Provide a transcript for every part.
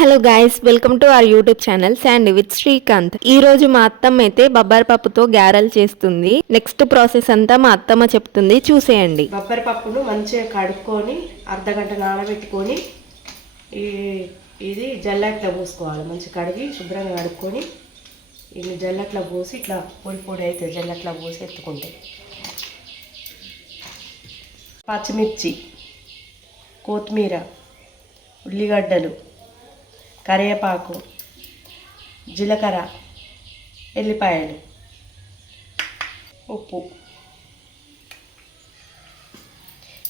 Hello guys, welcome to our YouTube channel Sandy with Srikanth. ఈ రోజు మా అత్తమ్మ అయితే బొబ్బరి పప్పుతో గారెలు చేస్తుంది. నెక్స్ట్ ప్రాసెస్ అంతా మా అత్తమ్మ చెప్తుంది, చూసేయండి. బొబ్బరి పప్పును మంచిగా కడుక్కొని అర్ధగంట నానబెట్టుకొని ఇది జల్లెట్లో పోసుకోవాలి. మంచిగా కడిగి శుభ్రంగా కడుక్కొని ఇది జల్లెట్లో పోసి ఇట్లా పొడి పొడి అయితే జల్లెట్లో పోసి ఎత్తుకుంటే పచ్చిమిర్చి, కొత్తిమీర, ఉల్లిగడ్డలు, కరివేపాకు, జీలకర్ర, ఎల్లిపాయలు, ఉప్పు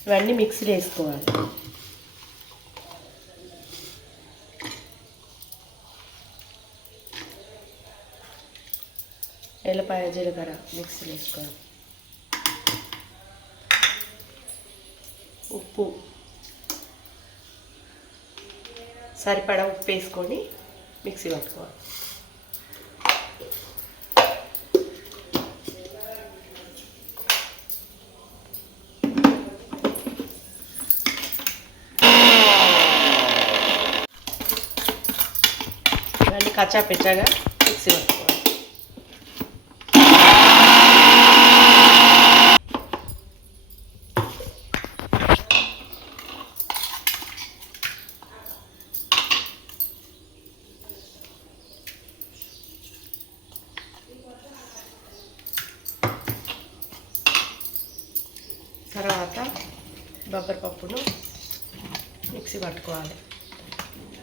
ఇవన్నీ మిక్సీలో వేసుకోవాలి. ఎల్లిపాయ జీలకర్ర మిక్సీలో వేసుకోవాలి. ఉప్పు సరిపడా ఉప్పు వేసుకొని మిక్సీ పట్టుకోవాలి. ఇవన్నీ కచ్చా పిచ్చాగా మిక్సీ పట్టుకోవాలి. తర్వాత బొబ్బరి పప్పును మిక్సీ పట్టుకోవాలి.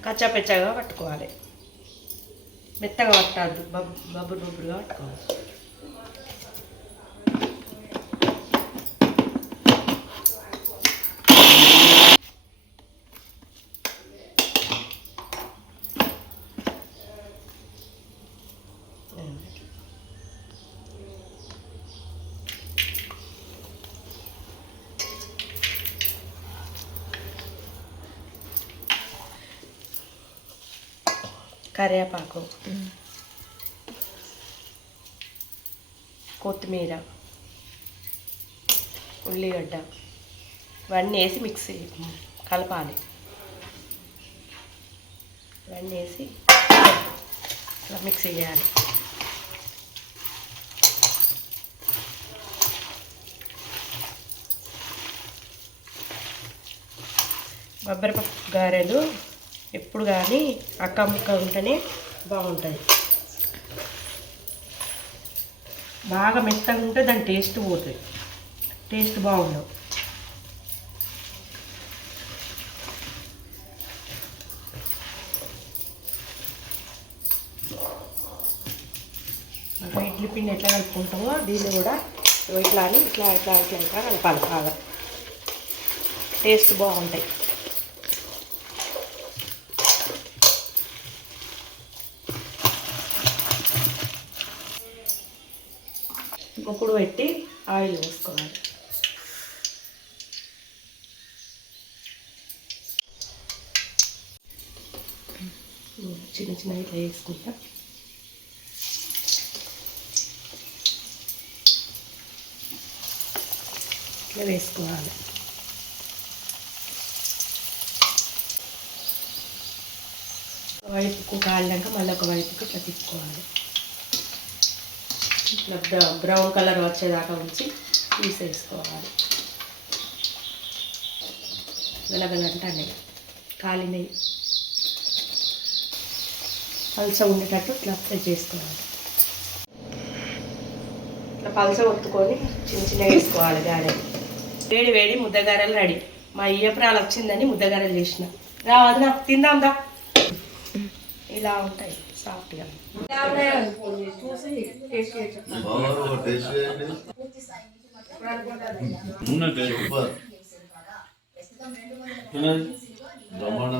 కచ్చా పెచ్చగా పట్టుకోవాలి, మెత్తగా పట్టద్దు, బొబ్బరు బొబ్బరుగా పట్టుకోవాలి. కరివేపాకు, కొత్తిమీర, ఉల్లిగడ్డ ఇవన్నీ వేసి మిక్సీ కలపాలి. ఇవన్నీ వేసి ఇట్లా మిక్సీ చేయాలి. బొబ్బరిపప్పు గారెలు ఎప్పుడు కానీ అక్క ముక్క ఉంటేనే బాగుంటుంది. బాగా మెత్తగా ఉంటే దాని టేస్ట్ పోతుంది, టేస్ట్ బాగుండవు. ఇంకా ఇడ్లీ పిండి ఎట్లా కలుపుకుంటామో దీన్ని కూడా ఇట్లా అని ఇట్లా ఇట్లా ఇట్లా ఇట్లా కలపాలి. బాగా టేస్ట్ బాగుంటాయి. ముక్కుడు పెట్టి ఆయిల్ వేసుకోవాలి. చిన్న చిన్న ఇట్లా వేసుకుంటా ఇట్లా వేసుకోవాలి. వైపుకు కాలినాక మళ్ళీ ఒక వైపుకి ఇట్లా తిప్పుకోవాలి. ఇట్లా బ్రౌన్ కలర్ వచ్చేదాకా ఉంచి తీసేసుకోవాలి. వెలగలంటే కాలినవి పల్స ఉండేటట్టు ఇట్లా ఫ్రై చేసుకోవాలి. ఇట్లా పల్స ఒత్తుకొని చిన్న చిన్నగా వేసుకోవాలి గారెలు. వేడి వేడి ముద్దగారెలు రెడీ. మా ఇయ్యప్రాలు వచ్చిందని ముద్దగారెలు చేసిన. రావద్దా తిందాందా. ఇలా ఉంటాయి సాఫ్ట్గా. బ్రహ్మాండంగా